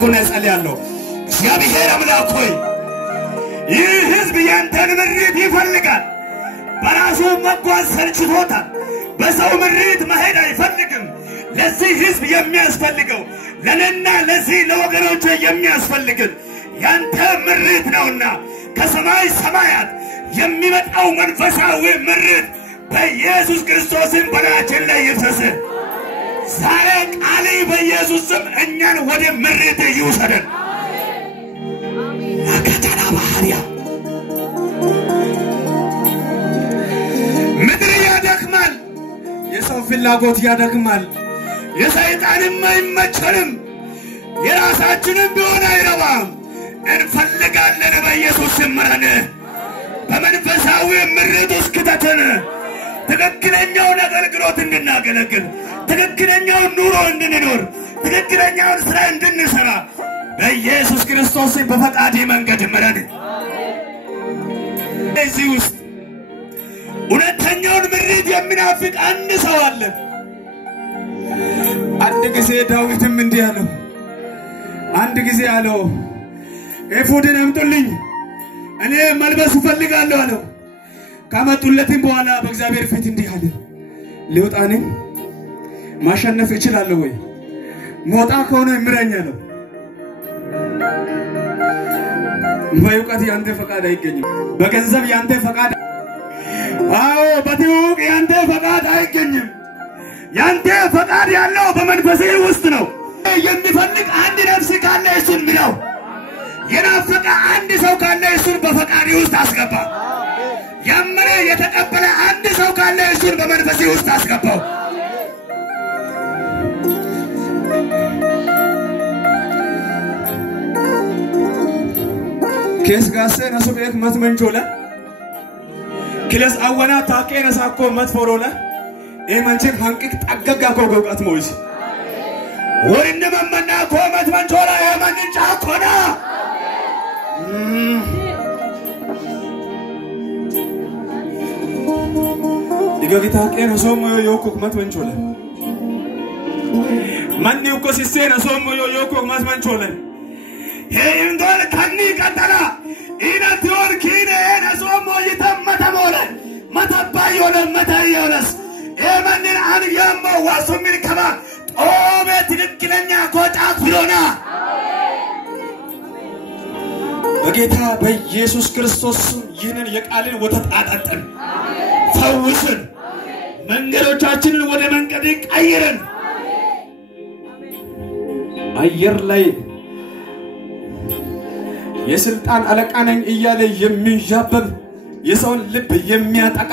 ጸልያለሁ እግዚአብሔር አምላክ ሆይ ይህ ሕዝብ ያንተን ምሪት ይፈልጋል በራሱ መጓዝ ሰልችቶታል በሰው ምሪት መሄድ አይፈልግም ለዚህ ሕዝብ የሚያስፈልገው ለነና ለዚህ ለወገኖች የሚያስፈልግን ያንተ ምሪት ነውና ከሰማይ ሰማያት የሚመጣው መንፈሳዊ ምሪት በኢየሱስ ክርስቶስን በላያችን ላይ ይፍሰስ ዛሬ ቃሌ በኢየሱስ ስም እኛን ወደ ምሪት ይውሰደን አከታላ ባህሪያ ምድር ያደክማል የሰው ፍላጎት ያደክማል የሰይጣንም አይመቸንም የራሳችንን ቢሆን አይረባም እንፈልጋለን በኢየሱስ ስም ምረን በመንፈሳዊ ምሪት ውስጥ ክተተን ትክክለኛውን አገልግሎት እንድናገለግል ትክክለኛውን ኑሮ እንድንኖር ትክክለኛውን ስራ እንድንሰራ በኢየሱስ ክርስቶስ በፈቃድ መንገድ ምረን እዚህ ውስጥ እውነተኛውን ምሪት የሚናፍቅ አንድ ሰው አለ አንድ ጊዜ ዳዊትም እንዲህ አለው አንድ ጊዜ አለው ኤፉድን አምጡልኝ እኔ መልበስ እፈልጋለሁ አለው ካመጡለትም በኋላ በእግዚአብሔር ፊት እንዲህ አለ ሊወጣኔ ማሸነፍ ይችላል ወይ ሞታ ከሆነ ምረኛ ነው በእውቀት ያንተ ፈቃድ አይገኝም በገንዘብ ያንተ ፈቃድ አዎ በትውቅ ያንተ ፈቃድ አይገኝም ያንተ ፈቃድ ያለው በመንፈስ ውስጥ ነው የሚፈልግ አንድ ነፍስ ካለ እሱን ምራው የናፈቀ አንድ ሰው ካለ እሱን በፈቃድ ውስጥ አስገባ ያመነ የተቀበለ አንድ ሰው ካለ እሱን በመንፈስ ውስጥ አስገባው केस गासे नसो एक मत मंचोला किलस आवना ताके नसाको मत फोरोला ए मंचे हांकिक तगगा को गोगात मोइस ወንደ መመና ኮመት መንቾላ የማንን ጫኮና ዲጋጊታ ከነ ሶሞ ዮኮክ መት መንቾላ ማን ይውኮ ሲሴና ሶሞ ዮኮክ መት መንቾላ ሄይንዶል ካኒ ቀጠላ ኢናትዮር ኪኔ ነሶሞ ይተመተሞለ መተባዮለ መታዮለስ ኤማንን አን ያሞ ዋሱሚን ከባ ኦሜ ትክክለኛ ኮጫት ብሎና በጌታ በኢየሱስ ክርስቶስ ይህንን የቃልን ወተት አጠጥን ፈውስን መንገዶቻችንን ወደ መንገድ ቀይረን አየር ላይ የስልጣን አለቃ ነኝ እያለ የሚንዣበብ የሰውን ልብ የሚያጠቃ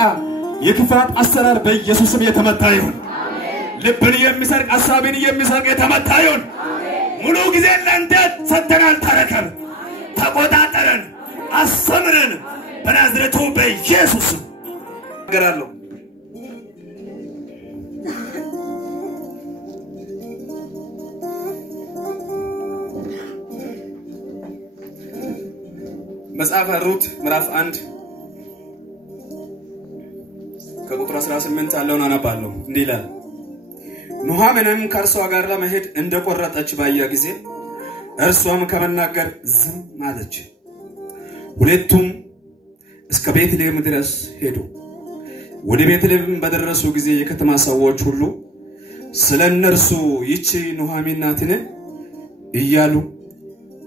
የክፋት አሰራር በኢየሱስ ስም የተመታ ይሁን ልብን የሚሰርቅ ሐሳብን የሚሰርቅ የተመታ ይሁን ሙሉ ጊዜ ለአንተ ሰጥተናል ተረከብ ተቆጣጠረን አሰምረን በናዝሬቱ በኢየሱስ ስም ገራለሁ መጽሐፈ ሩት ምዕራፍ 1 ከቁጥር 18 ያለውን አነባለሁ እንዲህ ይላል ኑሃሚንም ከእርሷ ጋር ለመሄድ እንደቆረጠች ባየ ጊዜ እርሷም ከመናገር ዝም አለች ሁለቱም እስከ ቤትሌም ድረስ ሄዱ ወደ ቤትሌም በደረሱ ጊዜ የከተማ ሰዎች ሁሉ ስለነርሱ ይቺ ኑሃሚን ናትን እያሉ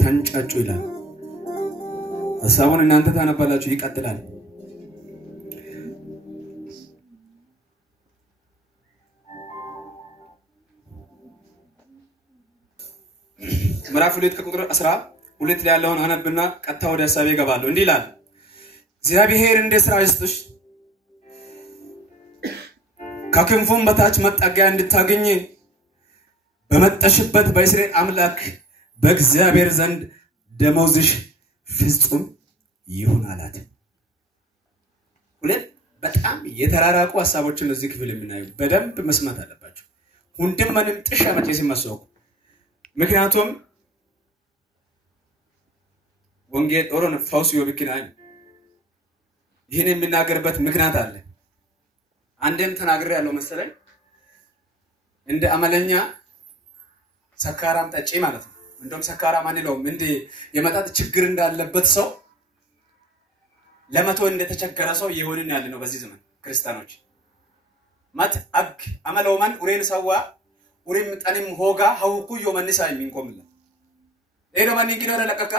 ተንጫጩ ይላል ሐሳቡን እናንተ ታነባላችሁ ይቀጥላል ምዕራፍ 2 ከቁጥር 12 ላይ ያለውን አነብና ቀጥታ ወደ ሐሳቤ ገባለሁ እንዲህ ይላል እግዚአብሔር እንደ ሥራ ይስጥሽ ከክንፉም በታች መጠጊያ እንድታገኝ በመጣሽበት በእስራኤል አምላክ በእግዚአብሔር ዘንድ ደመወዝሽ ፍጹም ይሁን አላት ሁለት በጣም የተራራቁ ሐሳቦችን እዚህ ክፍል የምናዩ በደንብ መስማት አለባችሁ ሁንድም ምንም ጥሻ መቼ ሲመስለው ምክንያቱም ወንጌል ኦሮን ፋውስ ይወብክናል ይሄን የሚናገርበት ምክንያት አለ አንዴም ተናግሬ ያለው መሰለኝ እንደ አመለኛ ሰካራም ጠጪ ማለት ነው እንደውም ሰካራ ማንለውም እንዴ የመጣጥ ችግር እንዳለበት ሰው ለመቶ እንደተቸገረ ሰው ይሆንን ያለ ነው በዚህ ዘመን ክርስቲያኖች ማት አግ አመለውማን ኡሬን ሰዋ ኡሪም ጠንም ሆጋ ሀውኩ የመንሳ የሚንቆምላ ኤዶ ማን እንግዲህ ለቀቀ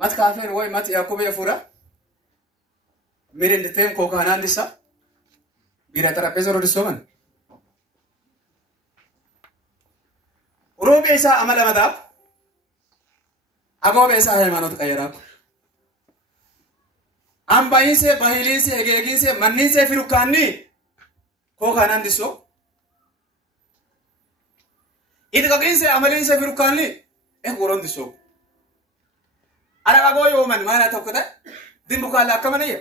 ማት ካፈን ወይ ማት ያዕቆብ የፉራ ሚሪንድ ተም ኮካና እንዲሳ ቢራ ጠረጴዛ ወርድሶመን ሮቤሳ አመለመዳብ አጎቤሳ ሃይማኖት ቀየራኩ አምባይንሴ ባሂሊንሴ ሄጌጊንሴ ማንንሴ ፍሩካኒ ኮካና እንዲሶ ኢድቆጊንሴ አመሊንሴ ፍሩካኒ ኤጎሮን እንዲሶ አራጋጎ የወመን ማና ተቆጣ ድምቡካላ ከመነየ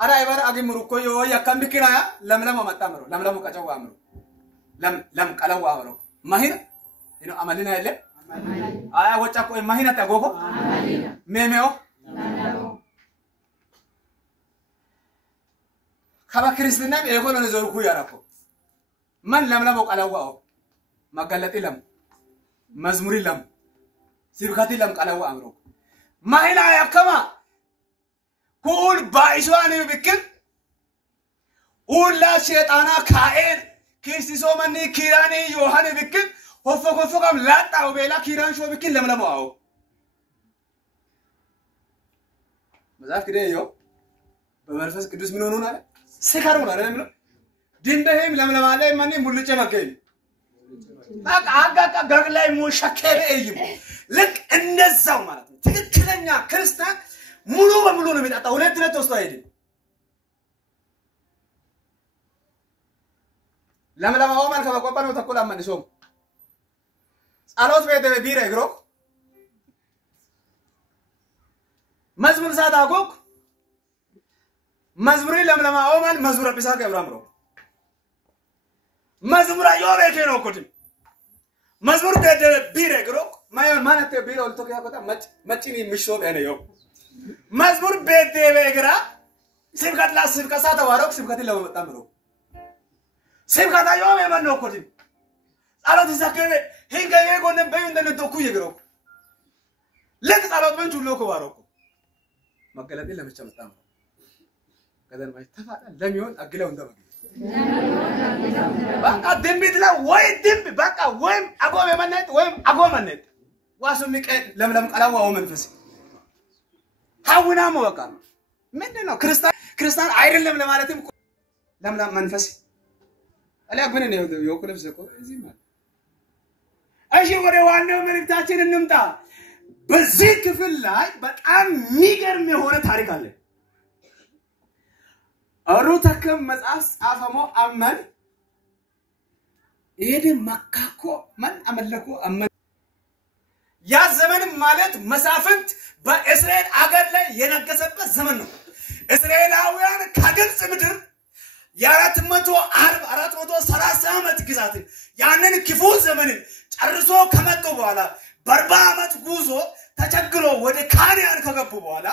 አራ ይባራ አግምሩ ኮዮ ያካምብኪና ለምለም ማጣምሩ ለምለም ቀጨው አምሩ ለም ቀለው አምሩ ማሂር ይኖ አመሊና የለ አያ ወጫ ኮይ ማሂና ተጎጎ ሜሜኦ ከባ ክርስቲና የኮሎነ ዘርኩ ያራኮ ማን ለምለም ቀለው ማጋለጥ ለም መዝሙር ለም ሲብካቲ ለም ቀለው አምሩ ማሂና ያከማ ኩል ባይሷን ቢክል ኡላ ሸይጣና ካኤን ክርስቲሶ ማኒ ኪራኒ ዮሐን ቢክል ወፈቆፈቀም ላጣው ቤላ ኪራን ሾ ቢክል ለምለማው መዛፍ ከደዮ በመንፈስ ቅዱስ ምን ሆኖና ሰካሩ ነው አይደል ድንበህም ለምለማለ ማኒ ሙልጨ መገኝ አጋጋ ጋር ላይ ሙሸከረ እይም ልክ እንደዛው ማለት ነው ትክክለኛ ክርስቲያን ሙሉ በሙሉ ነው የሚጣጣው ሁለት ወስዶ አይደል ለምለማው ማን ከበቆባው ተቆላ ማንሶም ጸሎት ቤት ቢረ ግሮ መዝሙር ሳታቆቅ መዝሙር ለምለማው ማን መዝሙር ቢሳ ገብራምሮ መዝሙር አዮቤ ከኖ ኮዲ መዝሙር ቤት ቢረ ግሮ ማን ማንተ ቢሮ ልቶኪያ ቆጣ መጭኒ ምሽሶ በነዮ መዝሙር ቤት በግራ ስብከት ላስብከሳ ተዋሮክ ስብከት ለመጣምሮ ስብከታ ዮቤ ማን ነው ኮዲ ጸሎት ዘከበ ሂንገየ ጎነ በእንደነ ዶኩ ይግሮ ለክ ጸሎት ምን ሁሉ ኮባሮኩ መገለጥ ለምቻ መጣም ከደን ማይ ተፋዳ ለሚሆን አግለው እንደበግ በቃ ድንቢት ላይ ወይ ድንብ በቃ ወይም አጎመ መነት ወይም አጎመነት ዋሱ ሚቀድ ለምለም ቀላዋው መንፈስ ሀውናሞ በቃ ምንድነው ክርስቲያን አይደለም ለማለትም ለምለም መንፈስ አለ ግን ነው የኮለፍ ዘቆ እዚህ ማለት እሺ ወደ ዋናው መልእክታችን እንምጣ በዚህ ክፍል ላይ በጣም የሚገርም የሆነ ታሪክ አለ አሩተከም መጽሐፍ ጻፈሞ አመን ይሄድ መካኮ ማን አመለኮ አመን ያ ዘመን ማለት መሳፍንት በእስራኤል አገር ላይ የነገሰበት ዘመን ነው እስራኤላውያን ከግብጽ ምድር የ430 ዓመት ግዛት ያንን ክፉ ዘመንን ጨርሶ ከመጡ በኋላ በ40 ዓመት ጉዞ ተቸግሮ ወደ ካናን ከገቡ በኋላ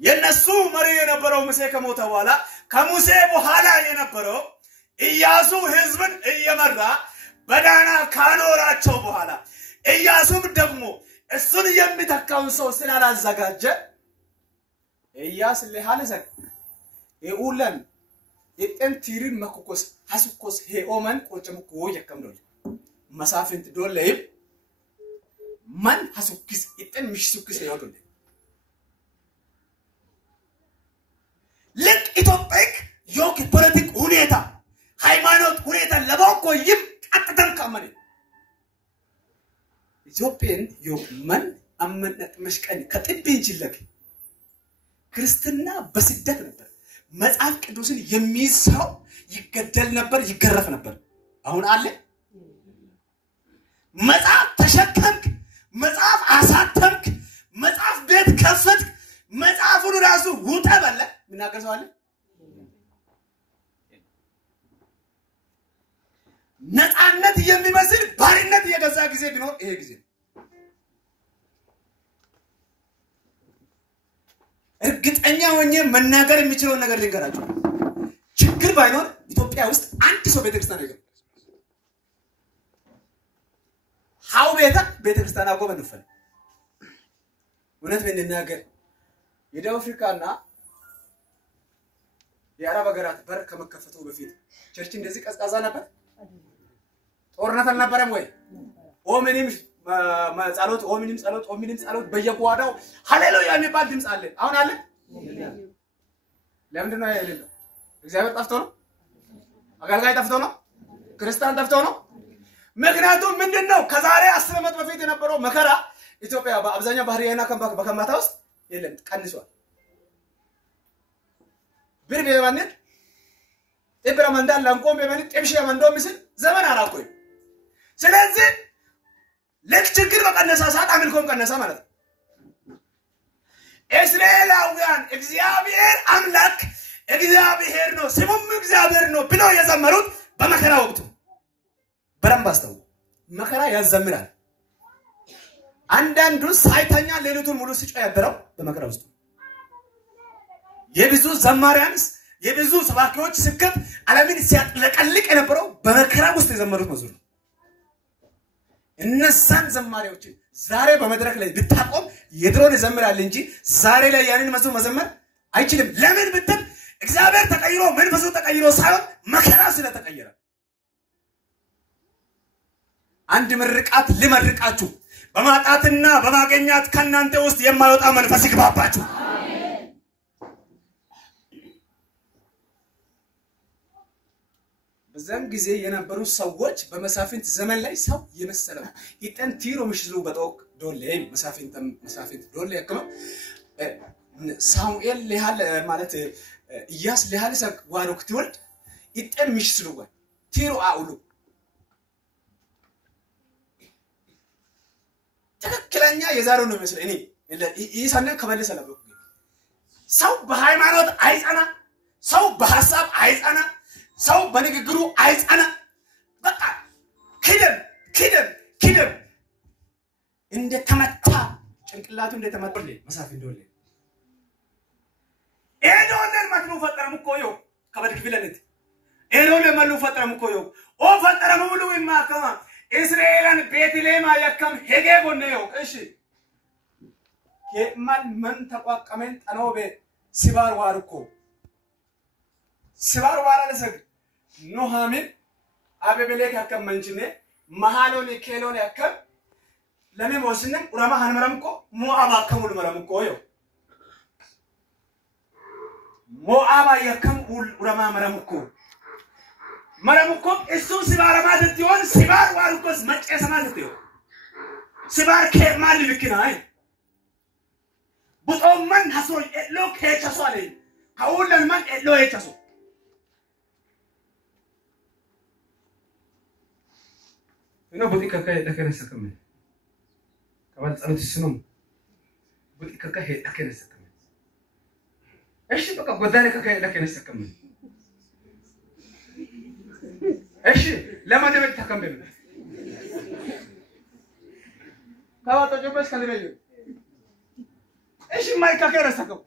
የነሱ መሪ የነበረው ሙሴ ከሞተ በኋላ ከሙሴ በኋላ የነበረው ኢያሱ ህዝብን እየመራ በዳና ካኖራቸው በኋላ ኢያሱም ደግሞ እሱን የሚተካውን ሰው ስላላዘጋጀ ኢያስ ለሃለሰክ የኡለን የጥንቲሪን መኩኮስ ሐስኮስ ሄኦመን ቆጨምኮ የከምዶል መሳፍንት ዶለይም ማን ሐስኩስ ይጥን ምሽሱክስ ይወዱል ለክ ኢትዮጵያክ ዮክ ፖለቲክ ሁኔታ ሃይማኖት ሁኔታ ለባቆይም አጥተን ከመን ኢትዮጵያን ዮክ ማን አመነጥ መሽቀን ከጥብን ይችላል ክርስትና በስደት ነበር መጽሐፍ ቅዱስን የሚይዘው ይገደል ነበር ይገረፍ ነበር አሁን አለ መጽሐፍ ተሸከምክ መጽሐፍ አሳተምክ መጽሐፍ ቤት ከፈትክ መጽሐፉን ራሱ ውጣ በለ ምናቀሰው አለ ነፃነት የሚመስል ባሪነት የገዛ ጊዜ ቢኖር ይሄ ጊዜ እርግጠኛ ሆኜ መናገር የሚችለው ነገር ልንገራችሁ ችግር ባይኖር ኢትዮጵያ ውስጥ አንድ ሰው ቤተክርስቲያን አይገባም ቤታ ቤተክርስቲያን አቆመ ነፈለ እውነት ብንናገር የደቡብ አፍሪካና የአረብ ሀገራት በር ከመከፈቱ በፊት ቸርች እንደዚህ ቀዝቃዛ ነበር ጦርነት አልነበረም ወይ ኦምኒም ጸሎት በየጓዳው ሃሌሉያ የሚባል ድምጽ አለ አሁን አለ ለምንድን ነው የሌለው እግዚአብሔር ጠፍቶ ነው አገልጋይ ጠፍቶ ነው ክርስቲያን ጠፍቶ ነው ምክንያቱም ምንድነው ከዛሬ 10 ዓመት በፊት የነበረው መከራ ኢትዮጵያ በአብዛኛው ባህሪያና በከማታ ውስጥ የለም ቀንሷል ብር በማነት ኢብራ መንዳል ላንቆም በማነት ጥብሽ መንዶ ምስል ዘመን አራቆይ ስለዚህ ለችግር በቀነሳ ሰዓት አምልኮም ቀነሳ ማለት ነው እስራኤላውያን እግዚአብሔር አምላክ እግዚአብሔር ነው ስሙም እግዚአብሔር ነው ብለው የዘመሩት በመከራ ወቅቱ በረምባስተው መከራ ያዘምራል አንዳንዱ ሳይተኛ ሌሊቱን ሙሉ ሲጮህ ያደረው በመከራ ውስጥ የብዙ ዘማሪያንስ የብዙ ሰባኪዎች ስብከት ዓለምን ሲያጥለቀልቅ የነበረው በመከራ ውስጥ የዘመሩት መዝሙር ነው እነዛን ዘማሪዎች ዛሬ በመድረክ ላይ ብታቆም የድሮን ይዘምራል እንጂ ዛሬ ላይ ያንን መዝሙር መዘመር አይችልም ለምን ብትል እግዚአብሔር ተቀይሮ መንፈሱ ተቀይሮ ሳይሆን መከራ ስለተቀየረ አንድ ምርቃት ልመርቃችሁ በማጣትና በማገኛት ከናንተ ውስጥ የማይወጣ መንፈስ ይግባባችሁ አሜን በዛም ጊዜ የነበሩ ሰዎች በመሳፍንት ዘመን ላይ ሰው የመሰለው ይጠን ቲሮ ምሽሉ በጦቅ ዶሌ መሳፍንት ዶሌ ያከመ ሳሙኤል ለሃል ማለት ኢያስ ለሃል ሰቅ ዋሮክት ወልድ ይጠን ምሽሉ ቲሮ አውሉ ትክክለኛ የዛሬው ነው መስለ እኔ ይሳነ ከመለሰ ለበኩ ሰው በሃይማኖት አይጻና ሰው በሐሳብ አይጻና ሰው በንግግሩ አይጻና በቃ ክደም እንደ ተመታ ጭንቅላቱ እንደ ተመታ መሳፍ እንደሆነ ኤዶለን ማጥኑ ፈጠረም እኮ ነው ከበድክ ቢለነት ኤዶለን ማጥኑ ፈጠረም እኮ ነው ኦ ፈጠረም ሙሉ ይማከማ እስራኤልን ቤትሌም ያከም ሄጌ ጎነዮ እሺ የማል ምን ተቋቀመን ጠኖበ ሲባር ዋርኮ ሲባር ዋራለሰግ ኖሃሚን አበበሌክ ያከም መንችኔ መሃሎኒ ኬሎኒ ያከም ለምን ወስነን ኡራማ ሀንመረምኮ ሞአባ ከሙሉ መረምኮ ዮ ሞአባ ያከም ኡራማ መረምኮ መረምኮ እሱ ሲባር ማለት ይሆን ሲባር ዋርኮስ መጨሰ ማለት ይሆን ሲባር ከማል ልክናይ ቡጦመን ሐሶል ኤሎ ከቸሷለ ካውለን ማን ኤሎ የቸሶ እነ ቡጢ ከከ ለከነሰከም ከባል ጸሎት ሲኖም ቡጢ ከከ ለከነሰከም እሺ በቃ ጎዳኔ ከከ ለከነሰከም እሺ ለማደበቅ ተከምበ ታዋጣ ጀበስ ከለበዩ እሺ ማይ ከከ ለሰከም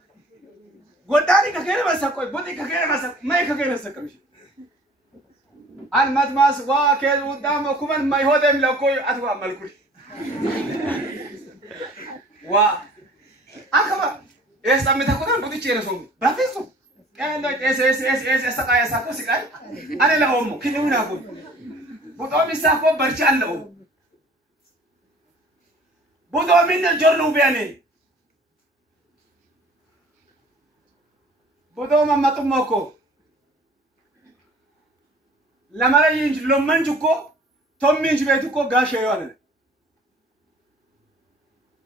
ጎዳኔ ከከ ለሰከም ቡጢ ከከ ለሰከም ማይ ከከ ለሰከም المدمس واكل قدام كمان ما يهودم لكوي أتوا ملكوش وا أكبر إيش تامي تكون بدي تشير سوم بافيسو كأن ده إيش سكاي سكو سكاي أنا لا أمو كده وين أقول بدو مسافو برشان له بدو من الجرنو بياني بدو ما تموكو لما ينج لمن جوكو توم ينج بيتوكو غاش يوانه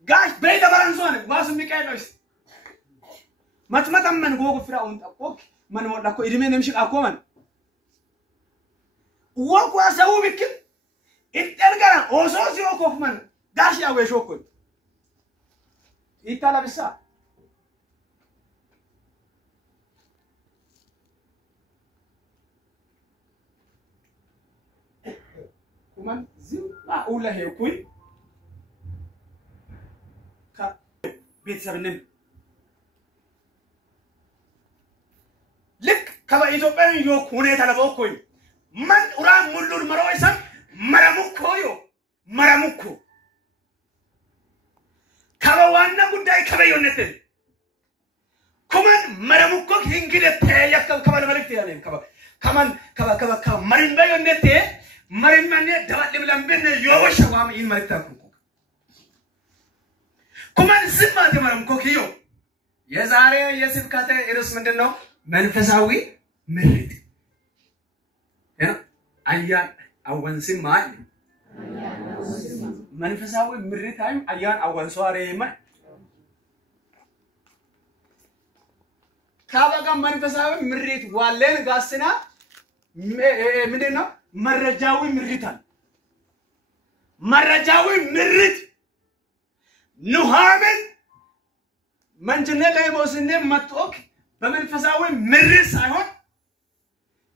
غاش بيدا برانزوانه واسو ميكايلوس متمتم من غوغو فراون تاكوك من وداكو ادمي نمشي اكومن وكو اسو بكل اترغرا اوسوسيو كوفمن غاش ياوي شوكو يتالا بسا كمان زين أقول له يكوي كا بيت سبنم لك كذا إثيوبيا يكونه تلابو كوي من أورام مولور مرويسان مراموكو yonnete kuman maramuko hingirete yakka kaman malikte yani kaman marimba yonnete marimane dawat limlamben yowasha wam in malikta kuman zimma tamaramko kiyo የዛሬ የስብከተ ርዕስ ምንድነው መንፈሳዊ ምሪት አያን አወንስማ መንፈሳዊ ምሪታም አያን አወንሷሬማ ካባጋ መንፈሳዊ ምሪት ዋለን ጋስና ምንድነው መረጃዊ ምሪታል መረጃዊ ምሪት ኑሃምን መንጀነ ላይ ወስነ መጥቶክ በመንፈሳዊ ምሪት ሳይሆን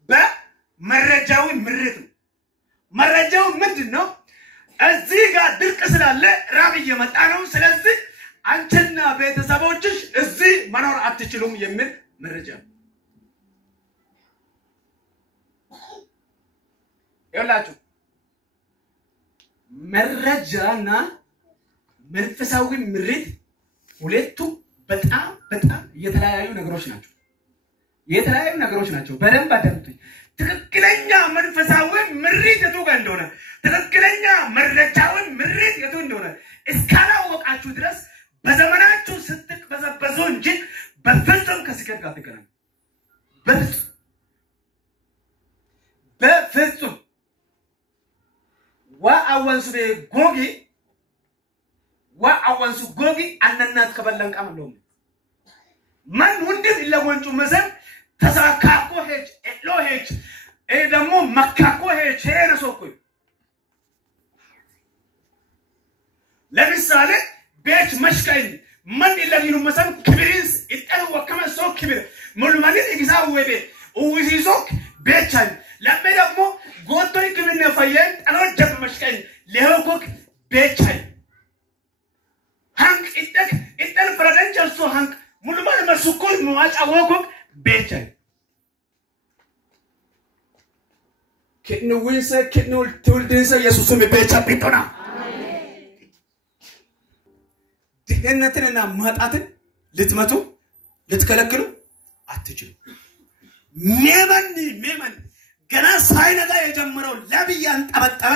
በመረጃዊ ምሪት መረጃው ምንድነው እዚህ ጋር ድርቅ ስላለ ራብ እየመጣ ነው ስለዚህ አንተና ቤተሰቦችሽ እዚህ መኖር አትችሉም የሚል መረጃ ይላችሁ መረጃና መንፈሳዊ ምሪት ሁለቱ በጣም የተለያዩ ነገሮች ናቸው በደንብ አዳምጡኝ ትክክለኛ መንፈሳዊ ምሪት የቱ ጋር እንደሆነ ትክክለኛ መረጃዊ ምሪት የቱ እንደሆነ እስካላወቃችሁ ድረስ በዘመናችሁ ስትቅበዘበዙ እንጂ በፍጹም ከስኬት ጋር ትገናኙ በፍጹም ወአወንሱ ጎጊ አንናት ከበላን ቀምለው ማን ወንድም ለወንጩ መሰል ተሳካኮ ሄጅ ሎሄጅ ደግሞ መካኮ ሄጅ ሄነሶኩ ለምሳሌ ቤት መሽከኝ ማን ለሚኑ መሰል ክብሪስ ይጠልወ ከመሶ ክብር ሙሉማን ይግዛው ወቤ ኡዚዞክ ቤቻን ለምደሞ ጎቶይ ክብነ ፈየን ጠሎጀብ መሽከኝ ለሆኮክ ቤቻን hank itek fradangel so hank mulman masukul muacha woko becha kitnu wise kitnu tuldinse yesusum becha bitona ድህነትንና ማጣትን ልትመቱ ልትከለክሉ አትችሉ ሜመን ገና ሳይነጋ የጀመረው ለብያን ጠበጠበ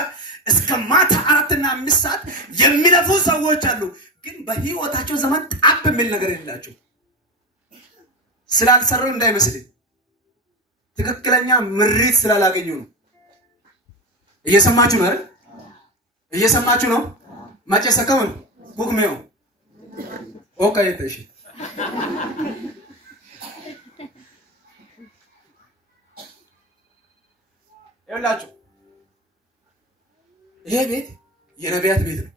እስከ ማታ 4 እና 5 ሰዓት የሚለፉ ሰዎች አሉ ግን በህይወታቸው ዘመን ጣብ የሚል ነገር የላቸው ስላልሰሩ እንዳይመስል ትክክለኛ ምሪት ስላላገኙ ነው እየሰማችሁ ነው ማጨሰከው ጉግሜው ኦኬ እሺ ይላችሁ ይሄ ቤት የነቢያት ቤት ነው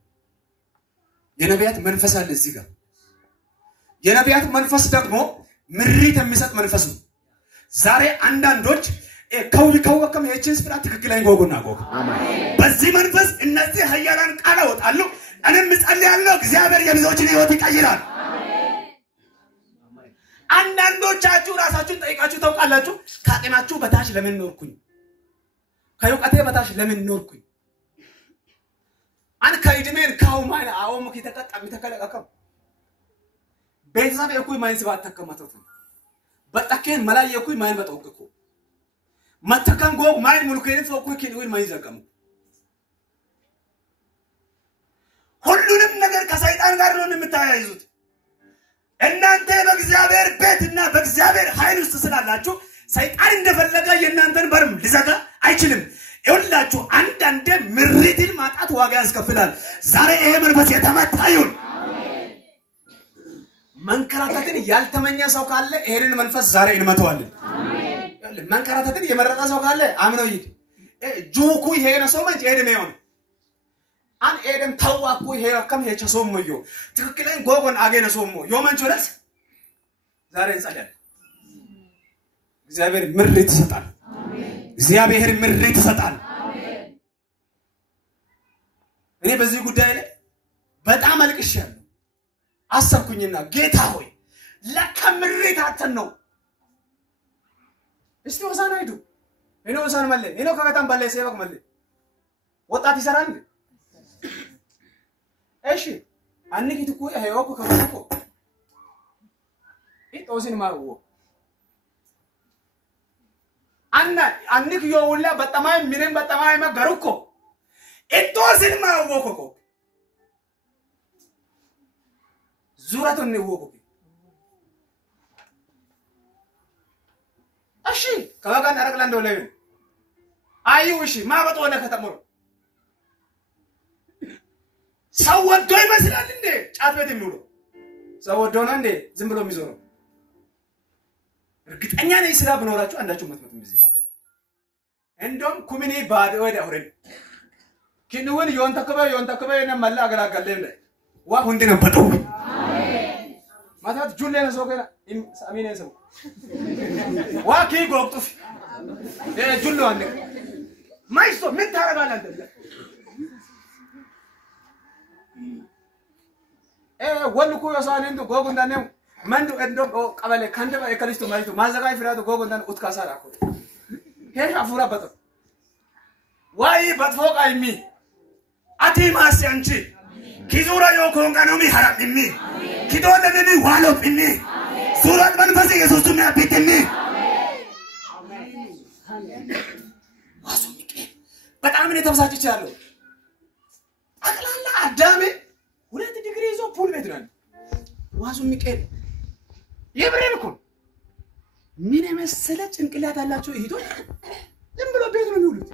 የነቢያት መንፈስ አለ እዚህ ጋር የነቢያት መንፈስ ደግሞ ምሪት የሚሰጥ መንፈስ ነው ዛሬ አንዳንዶች ከውከም የቺንስ ፍራ ትክክለኛ ጎጎና ጎግ አሜን በዚህ መንፈስ እነዚህ ኃያላን ቃል አወጣሉ እኔም ጸልያለሁ እግዚአብሔር የልጆችን ህይወት ይቀይራል አሜን አንዳንዶቻችሁ ራሳችሁን ጠይቃችሁ ታውቃላችሁ ካጤናችሁ በታች ለምን ኖርኩኝ ከዩቀቴ በታች ለምን ኖርኩኝ አን ከይድሜን ካውማን አውሙክ ተቀጣም ተከለቀቀም ቤተሰብ የኩይ ማይንስ ባተከማተው በጣከን መላየኩይ ማይን በጠውቅኩ መተከን ጎግ ማይን ሙልከን ሰውኩይ ኪንዊን ማይዘቀም ሁሉንም ነገር ከሰይጣን ጋር ነው የምታያይዙት እናንተ በእግዚአብሔር ቤትና በእግዚአብሔር ኃይል ውስጥ ስላላችሁ ሰይጣን እንደፈለገ የእናንተን በርም ሊዘጋ አይችልም ይሁላችሁ አንዳንዴ ምሪትን ማጣት ዋጋ ያስከፍላል ዛሬ ይሄ መንፈስ የተመታ ይሁን አሜን መንከራተትን ያልተመኘ ሰው ካለ ይሄንን መንፈስ ዛሬ እንመታዋለን አሜን መንከራተትን የመረጠ ሰው ካለ አምነው ይድ ጁኩ ይሄን ሰው ማለት ኤደም ይሆን አን ኤደም ታዋኩ ይሄ ከም ሄቸ ሶሞዮ ትክክለኛ ጎጎን አገነ ሶሞ yomancholas ዛሬ እንጸልያለን እግዚአብሔር ምሪት ይሰጣል አሜን እግዚአብሔር ምሪት ይሰጣል አሜን እኔ በዚህ ጉዳይ ላይ በጣም አልቅሻለሁ አሰብኩኝና ጌታ ሆይ ለከምሪት አተን ነው እስቲ ወሳና ሄዱ እኔ ወሳና ማለ እኔ ከከታም ባለ ሰይባክ ማለ ወጣት ይሰራል እሺ አንኪት እኮ ይሄው እኮ ከፈለኩ ኢጦስን ማርዎ አንክ የውላ በጣማይ ምንም በጣማይ ማገሩኮ ኢጦስን ማርዎ ኮኮ ዙራቱን ነው ኮኮ እሺ ከዋጋን አረግላ እንደው አይውሽ ማበጥ ወለ ከተመሩ ሰው ወዶ ይመስላል እንዴ ጫት ቤት የሚውለው ሰው ወዶ ነው እንዴ ዝም ብሎ የሚዞረው እርግጠኛ ነኝ ስራ ብኖራችሁ አንዳችሁ መጥመጥ ምዚ እንደም ኩሚኒ ባድ ወደ አውረን ኪንውን ዮን ተከበ የነ መላ አገላገለ ዋ ሁንዴ ነበጡ አሜን ማታት ጁሌ ነው ሰው ገና አሚን ነው ዋ ኪ ጎቅጡፍ ጁሎ አንደ ማይስቶ ምን ታረጋለህ አንተ ወልኩ ያሳን እንዶ ጎጎንዳኔ መንዱ እንዶ ቀበለ ካንደባ የከሊስቶ ማይቶ ማዘጋይ ፍራዶ ጎጎንዳን ኡትካሳራ ኮ ሄሽ አፉራ በጠ ዋይ በጥፎቃይሚ አቲ ማስያንቺ ኪዙራ yokongaኖሚ ሐራምሚ ኪዶለነኒ ዋሎብኒ ሱራት መንፈስ ኢየሱስ ቱሚያ ቢትኒ አሜን ዋሱሚቄ በጣም ነው ተበሳጭቻለሁ አቅላላ አዳሜ 2 ዲግሪ ይዞ ፑል ቤት ነው ዋሱሚቄ የብሬን እኮ ምን መሰለ ጭንቅላት አላቸው ይሄዶች ዝም ብሎ ቤት ነው የሚውሉት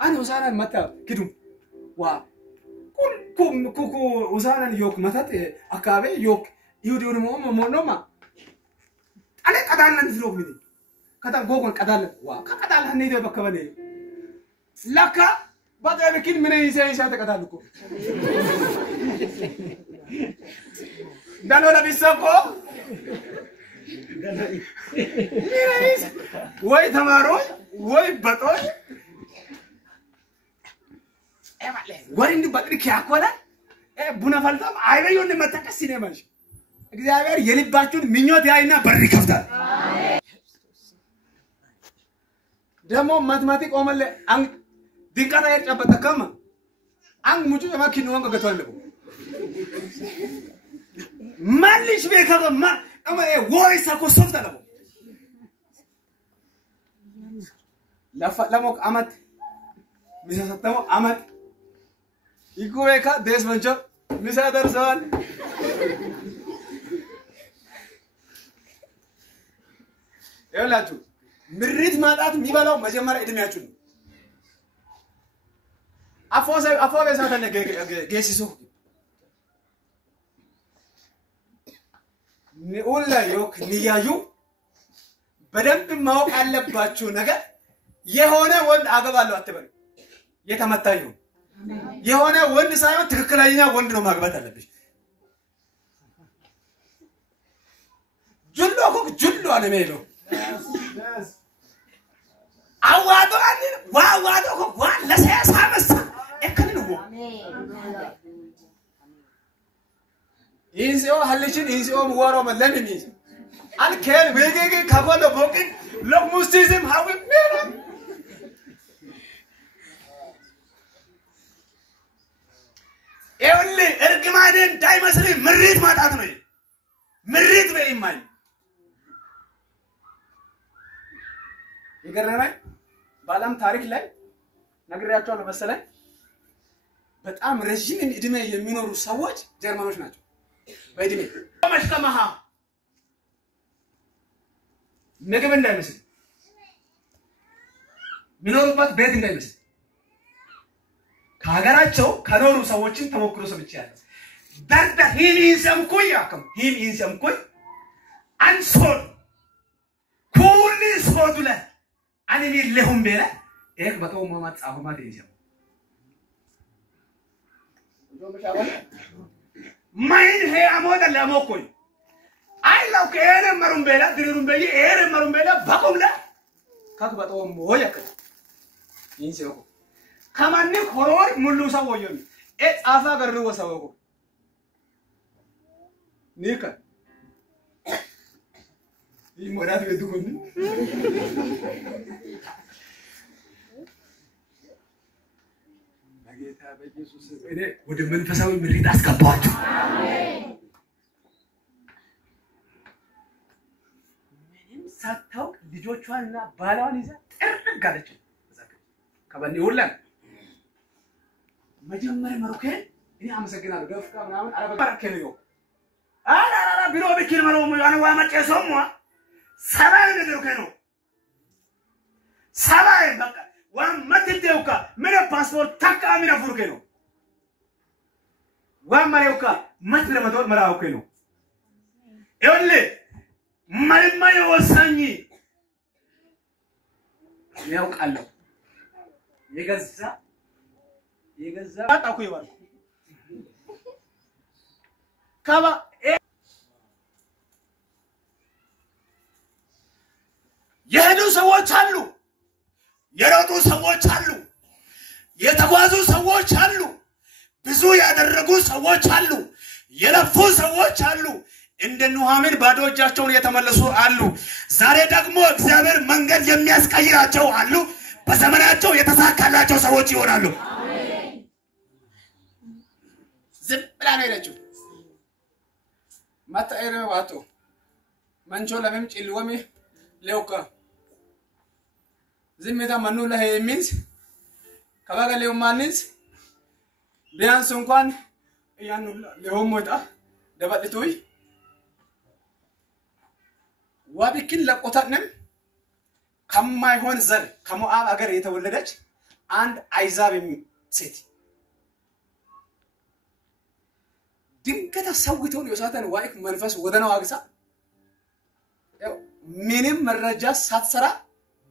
አኔ ወሳራን መጣ ግዱ ዋ ኩኩ ወሳራን ዮክ መታት አካባቢ ዮክ ይሁዲውን ሞኖማ አለ ቀዳለን ዝሮብ ምን ከታ ጎጎን ቀዳለን ዋ ከቀዳለ ሄደ በከበለ ለካ ባደረኪን ምን ይሰይሳ ተቀዳልኩ ዳሎ ለቢሰኮ ወይ ተማሮ ወይ በጦር ወይ እንድ በጥሪክ ያቆላ ቡና ፈልቶም አይበዩ እንደመተከስ ሲነማሽ እግዚአብሔር የልባችሁን ምኞት ያይና በር ይከፍታል አሜን ደሞ ማትማቲክ ኦመለ አን ዲንቃታ ያጨበጠከማ አን ሙጩ የማኪን ወንቀ ገቷለሁ ማልሽ በከማ አማ ወይስ አኮ ሶፍታ ነው ለሞክ አመት ሚሰሰተው አመት ይጎይካ ደስመንጆ ሚሳደርሰዋል ይላችሁ ምሪት ማጣት የሚበላው መጀመሪያ እድሜያችሁ ነው አፎበ ሳተነ ገሲሱ ንኡላ ዮክ ንያዩ በደንብ ማወቅ ያለባችሁ ነገር የሆነ ወንድ አገባለሁ አትበሉ የተመታዩ የሆነ ወንድ ሳይሆን ትክክለኛ ወንድ ነው ማግባት አለብሽ ጁሎ አለ ሜሎ አዋዶ አለ ዋዋዶ ዋ ለሰያሳ መሳ እከልን ወ ኢንሲኦ ሀልችን ኢንሲኦ ወሮ መለምን ይዝ አልከል ወገገ ከቦሎ ቦቅን ለሙስቲዝም ሀው ሜሎ ኤውሊ እርግማንን ዳይመስል ምሪት ማጣት ነው ምሪት በይማይ ይገርማል ባለም ታሪክ ላይ ነግሬያቸዋለሁ መሰለኝ በጣም ረጅም እድሜ የሚኖሩ ሰዎች ጀርመኖች ናቸው በእድሜ ማሽከማሃ ምግብ እንዳይመስል ሚኖሩበት ቤት እንዳይመስል ከሀገራቸው ከኖሩ ሰዎችን ተሞክሮ ሰምቻለሁ ዳርዳ ሂሚንሰምኩኝ ያከም ሂሚንሰምኩኝ አንሶል ኩሊ ሶዱለ አኒኒ ለሁም ቤለ ኤክ በተው ማማት ጻፈማ ደይዘው ማይን ሄ አሞዳ ለሞኮይ አይላው ከኤረ መሩም ቤላ ድሩም በይ ኤረ መሩም ቤላ ባቆምላ ካክ በተው ሞያከ ይንሰው ከማን ኮሮር ሙሉ ሰው ወየም ጻፋ ገር ወሰወቁ ኒካ ይሞራት በዱኩኝ በጌታ በኢየሱስ እኔ ወደ መንፈሳዊ ምሪት አስገባችሁ አሜን ሳታውቅ ልጆቿንና ባሏን ይዛ ጥርግ አለች ከበኒ ሁላን መጀመሪያ መሩከ እኔ አመሰግናለሁ ገፍካ ምናምን አረበከለ ነው አራራ ቢሮ በኪል መረው ያን ዋማጨሰሙ ሰባይ ነገርከ ነው ሰባይ በቃ ወመትቴውካ ምን ፓስፖርት ታቃሚ ነፍሩከ ነው ወማሬውካ መስለ መዶር መራውከ ነው ይወለ ማይማይ ወሳኝ ያውቃለሁ የገዛ አጣኩ ይባል ካባ የሄዱ ሰዎች አሉ የሮጡ ሰዎች አሉ የተጓዙ ሰዎች አሉ ብዙ ያደረጉ ሰዎች አሉ የለፉ ሰዎች አሉ እንደ ኑሃሚን ባዶ እጃቸውን የተመለሱ አሉ ዛሬ ደግሞ እግዚአብሔር መንገድ የሚያስቀይራቸው አሉ በዘመናቸው የተሳካላቸው ሰዎች ይሆናሉ አሜን ዝብላ ነው ይላችሁ ማታኤረ ዋቶ መንቾ ለምን ጭልወሜ ለውካ ዝምታ ማኑ ለሄሚንስ ከበገሌው ማንንስ ቢያንስ እንኳን ያን ለሆሞታ ደበልቶይ ወብክን ለቆታንም ከማይሆን ዘር ከሞዓብ አገር የተወለደች አንድ አይዛብ ሴት ድንገት ሰውተው የሳተን ዋይክ መንፈስ ወደናው አግሳ ምንም መረጃ ሳትሰራ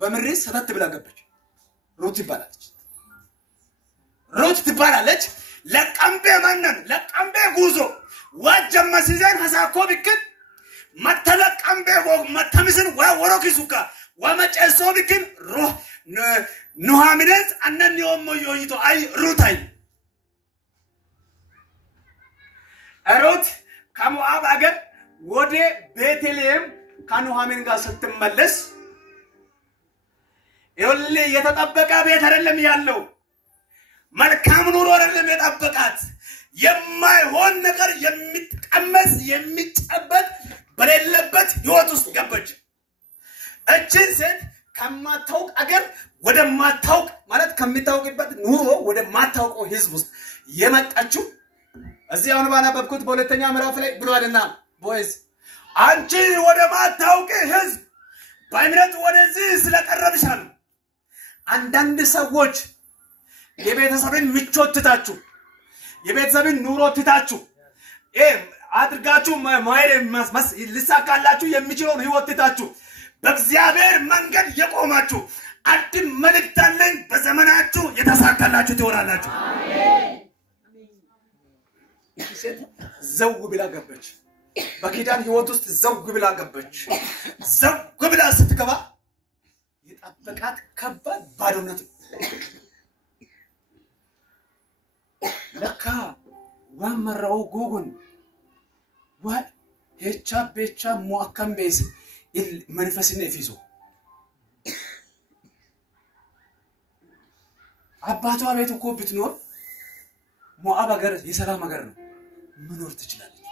በመሬት ሰተት ብላ ገባች ሩት ትባላለች ለቀምቤ ማንነን ለቀምቤ ጉዞ ዋጀመ ሲዘን ሐሳኮ ቢክን መተለቀምቤ መተምስን ወሮኪሱካ ወመጨሶ ቢክን ኑሃሚንስ አነን yoyito አይ ሩታይ ሩት ከሞዓብ አገር ወደ ቤተልሔም ከኑሃሚን ጋር ስትመለስ ይወል የተጠበቀ ቤት አይደለም ያለው መልካም ኑሮ አይደለም የጠበቃት የማይሆን ነገር የሚቀመስ የሚጨበጥ በሌለበት ህይወት ውስጥ ገባች እችን ሴት ከማታውቅ አገር ወደ ማታውቅ ማለት ከሚታውቅበት ኑሮ ወደ ማታውቀው ህዝብ ውስጥ የመጣችው እዚህ አሁን ባነበብኩት በሁለተኛ ምዕራፍ ላይ ብሏልና ቦይስ አንቺ ወደ ማታውቅ ህዝብ በእምነት ወደዚህ ስለቀረብሻል አንዳንድ ሰዎች የቤተሰብን ምቾት ትታችሁ የቤተሰብን ኑሮ ትታችሁ አድርጋችሁ ማይረስ ልሳካላችሁ የሚችለው ህይወት ትታችሁ በእግዚአብሔር መንገድ የቆማችሁ አዲስ መልእክት አለኝ በዘመናችሁ የተሳካላችሁ ትሆናላችሁ አሜን ዘው ብላ ገባች በኪዳን ህይወት ውስጥ ዘው ብላ ገባች ዘው ብላ ስትገባ የጠበቃት ከባድ ባዶነት ለካ ወመራው ጉጉን ሄቻ ቤቻ ሙአከም ቤስ መንፈስን ይፍይዞ አባቷ ቤት እኮ ብትኖር ሞዓብ ሀገር የሰላም ሀገር ነው መኖር ትችላለች